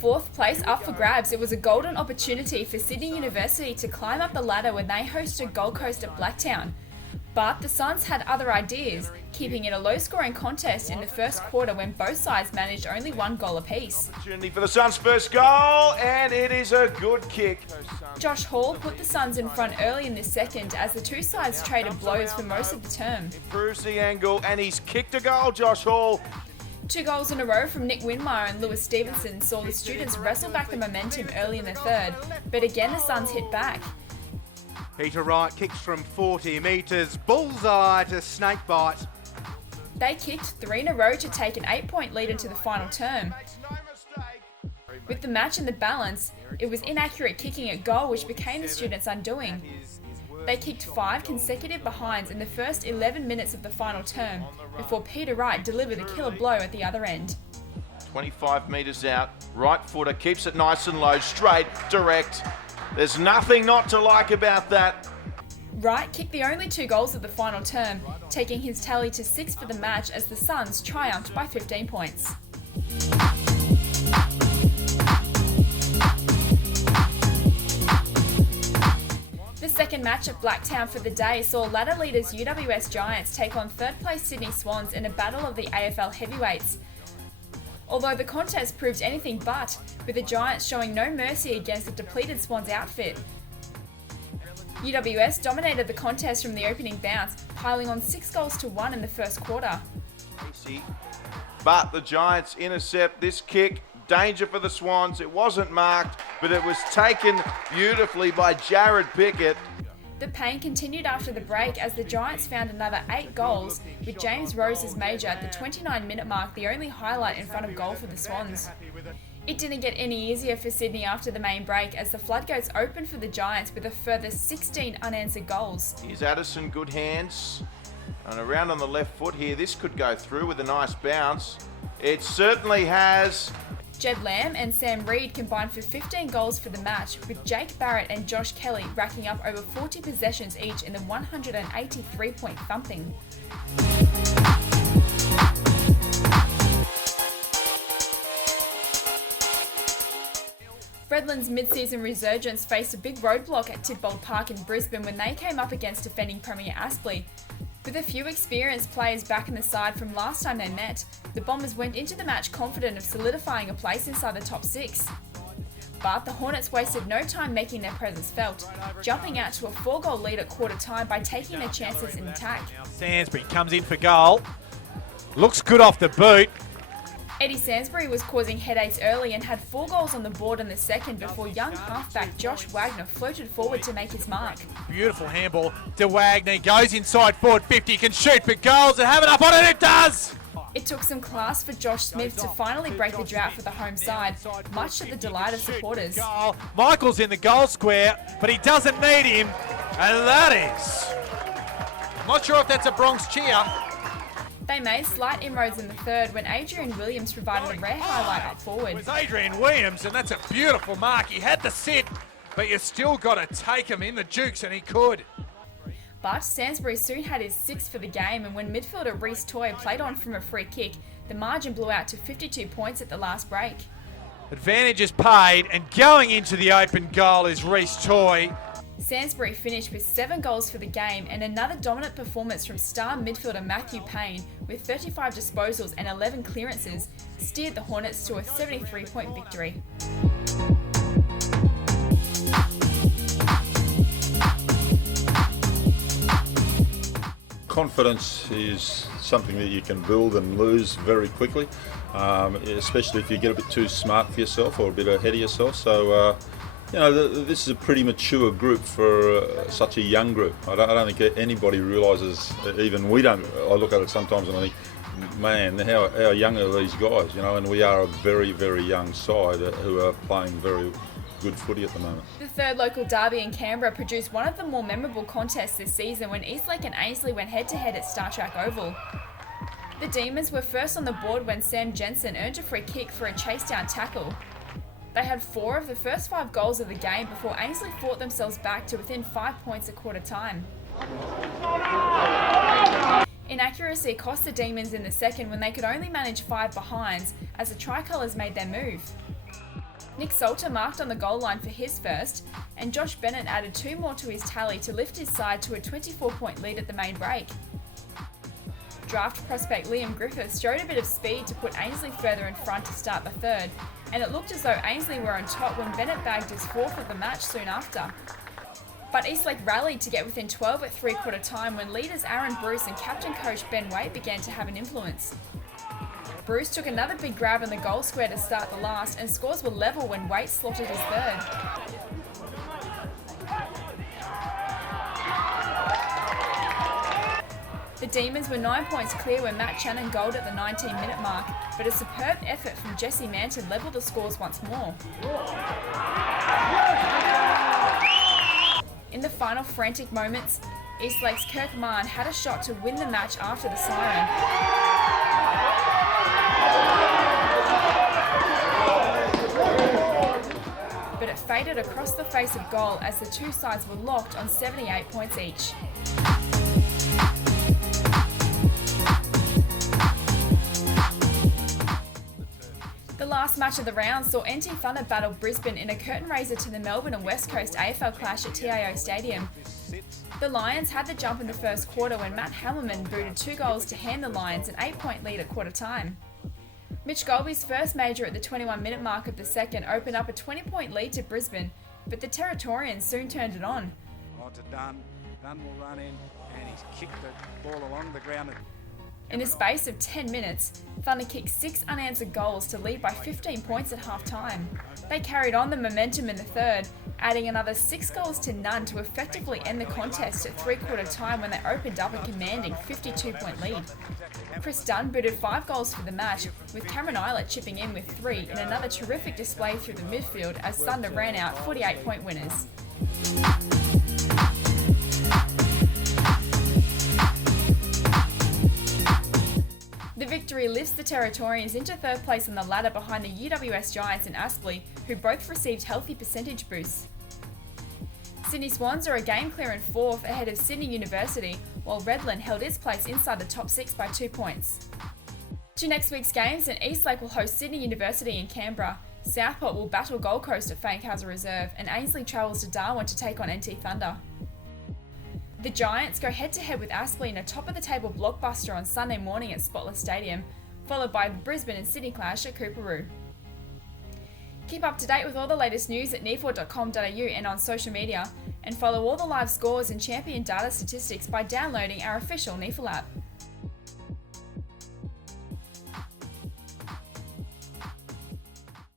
fourth place up for grabs, it was a golden opportunity for Sydney University to climb up the ladder when they hosted Gold Coast at Blacktown. But the Swans had other ideas, keeping it a low-scoring contest in the first quarter when both sides managed only one goal apiece. Opportunity for the Suns' first goal, and it is a good kick. Josh Hall put the Suns in front early in the second as the two sides traded blows for most of the term. Improves the angle, and he's kicked a goal, Josh Hall. 2 goals in a row from Nick Winmar and Lewis Stevenson saw the students wrestle back the momentum early in the third, but again the Suns hit back. Peter Wright kicks from 40 metres, bullseye to snakebite. They kicked 3 in a row to take an 8-point lead into the final term. With the match in the balance, it was inaccurate kicking at goal which became the students' undoing. They kicked 5 consecutive behinds in the first 11 minutes of the final term before Peter Wright delivered a killer blow at the other end. 25 metres out, right footer, keeps it nice and low, straight, direct. There's nothing not to like about that. Wright kicked the only 2 goals of the final term, taking his tally to 6 for the match as the Suns triumphed by 15 points. The second match at Blacktown for the day saw ladder leaders UWS Giants take on third-place Sydney Swans in a battle of the AFL heavyweights. Although the contest proved anything but, with the Giants showing no mercy against the depleted Swans outfit. UWS dominated the contest from the opening bounce, piling on 6 goals to 1 in the first quarter. But the Giants intercept this kick. Danger for the Swans. It wasn't marked, but it was taken beautifully by Jared Pickett. The pain continued after the break as the Giants found another 8 goals, with James Rose's major at the 29-minute mark the only highlight in front of goal for the Swans. It didn't get any easier for Sydney after the main break as the floodgates opened for the Giants with a further 16 unanswered goals. Here's Addison, good hands. And around on the left foot here, this could go through with a nice bounce. It certainly has. Jed Lamb and Sam Reid combined for 15 goals for the match, with Jake Barrett and Josh Kelly racking up over 40 possessions each in the 183-point thumping. Redlands' mid-season resurgence faced a big roadblock at Tidbald Park in Brisbane when they came up against defending Premier Aspley. With a few experienced players back in the side from last time they met, the Bombers went into the match confident of solidifying a place inside the top 6. But the Hornets wasted no time making their presence felt, jumping out to a 4-goal lead at quarter time by taking their chances in attack. Sainsbury comes in for goal. Looks good off the boot. Eddie Sainsbury was causing headaches early and had 4 goals on the board in the second before young halfback Josh Wagner floated forward to make his mark. Beautiful handball. De Wagner goes inside forward 50, can shoot for goals and have it up on it, it does! It took some class for Josh Smith to finally break the drought for the home side, much to the delight of supporters. Michael's in the goal square, but he doesn't need him, and that is... I'm not sure if that's a Bronx cheer. They made slight inroads in the third when Adrian Williams provided a rare highlight up forward. It was Adrian Williams, and that's a beautiful mark. He had the sit, but you still got to take him in the jukes, and he could. But Sainsbury soon had his 6th for the game, and when midfielder Reece Toy played on from a free kick, the margin blew out to 52 points at the last break. Advantage is paid, and going into the open goal is Reece Toy. Sainsbury finished with 7 goals for the game and another dominant performance from star midfielder Matthew Payne with 35 disposals and 11 clearances steered the Hornets to a 73-point victory. Confidence is something that you can build and lose very quickly, especially if you get a bit too smart for yourself or a bit ahead of yourself. So, this is a pretty mature group for such a young group. I don't think anybody realises, even we don't. I look at it sometimes and I think, man, how young are these guys, and we are a very, very young side who are playing very good footy at the moment. The third local derby in Canberra produced one of the more memorable contests this season when Eastlake and Ainslie went head-to-head at Star Track Oval. The Demons were first on the board when Sam Jensen earned a free kick for a chase-down tackle. They had 4 of the first 5 goals of the game before Ainslie fought themselves back to within 5 points at quarter time. Inaccuracy cost the Demons in the second when they could only manage 5 behinds as the Tricolours made their move. Nick Salter marked on the goal line for his first, and Josh Bennett added 2 more to his tally to lift his side to a 24-point lead at the main break. Draft prospect Liam Griffiths showed a bit of speed to put Ainsley further in front to start the third, and it looked as though Ainsley were on top when Bennett bagged his 4th of the match soon after. But Eastlake rallied to get within 12 at three-quarter time when leaders Aaron Bruce and captain coach Ben Waite began to have an influence. Bruce took another big grab in the goal square to start the last, and scores were level when Waite slotted his third. The Demons were 9 points clear when Matt Channon goaled at the 19-minute mark, but a superb effort from Jesse Manton levelled the scores once more. In the final frantic moments, Eastlake's Kirk Mann had a shot to win the match after the siren. But it faded across the face of goal as the two sides were locked on 78 points each. The last match of the round saw NT Thunder battle Brisbane in a curtain raiser to the Melbourne and West Coast AFL clash at TIO Stadium. The Lions had the jump in the first quarter when Matt Hammerman booted 2 goals to hand the Lions an 8-point lead at quarter time. Mitch Golby's first major at the 21-minute mark of the second opened up a 20-point lead to Brisbane, but the Territorians soon turned it on. On to Dunn. Dunn will run in, and he's kicked the ball along the ground. In the space of 10 minutes, Thunder kicked 6 unanswered goals to lead by 15 points at half-time. They carried on the momentum in the third, adding another 6 goals to none to effectively end the contest at three-quarter time when they opened up a commanding 52-point lead. Chris Dunn booted 5 goals for the match, with Cameron Eilert chipping in with 3 in another terrific display through the midfield as Thunder ran out 48-point winners. The victory lifts the Territorians into third place on the ladder behind the UWS Giants and Aspley, who both received healthy percentage boosts. Sydney Swans are a game clear in 4th ahead of Sydney University, while Redlands held its place inside the top 6 by 2 points. To next week's games, and Eastlake will host Sydney University in Canberra, Southport will battle Gold Coast at Fankhauser Reserve, and Ainsley travels to Darwin to take on NT Thunder. The Giants go head-to-head with Aspley in a top-of-the-table blockbuster on Sunday morning at Spotless Stadium, followed by the Brisbane and Sydney clash at Coorparoo. Keep up to date with all the latest news at NEAFL.com.au and on social media, and follow all the live scores and champion data statistics by downloading our official NEAFL app.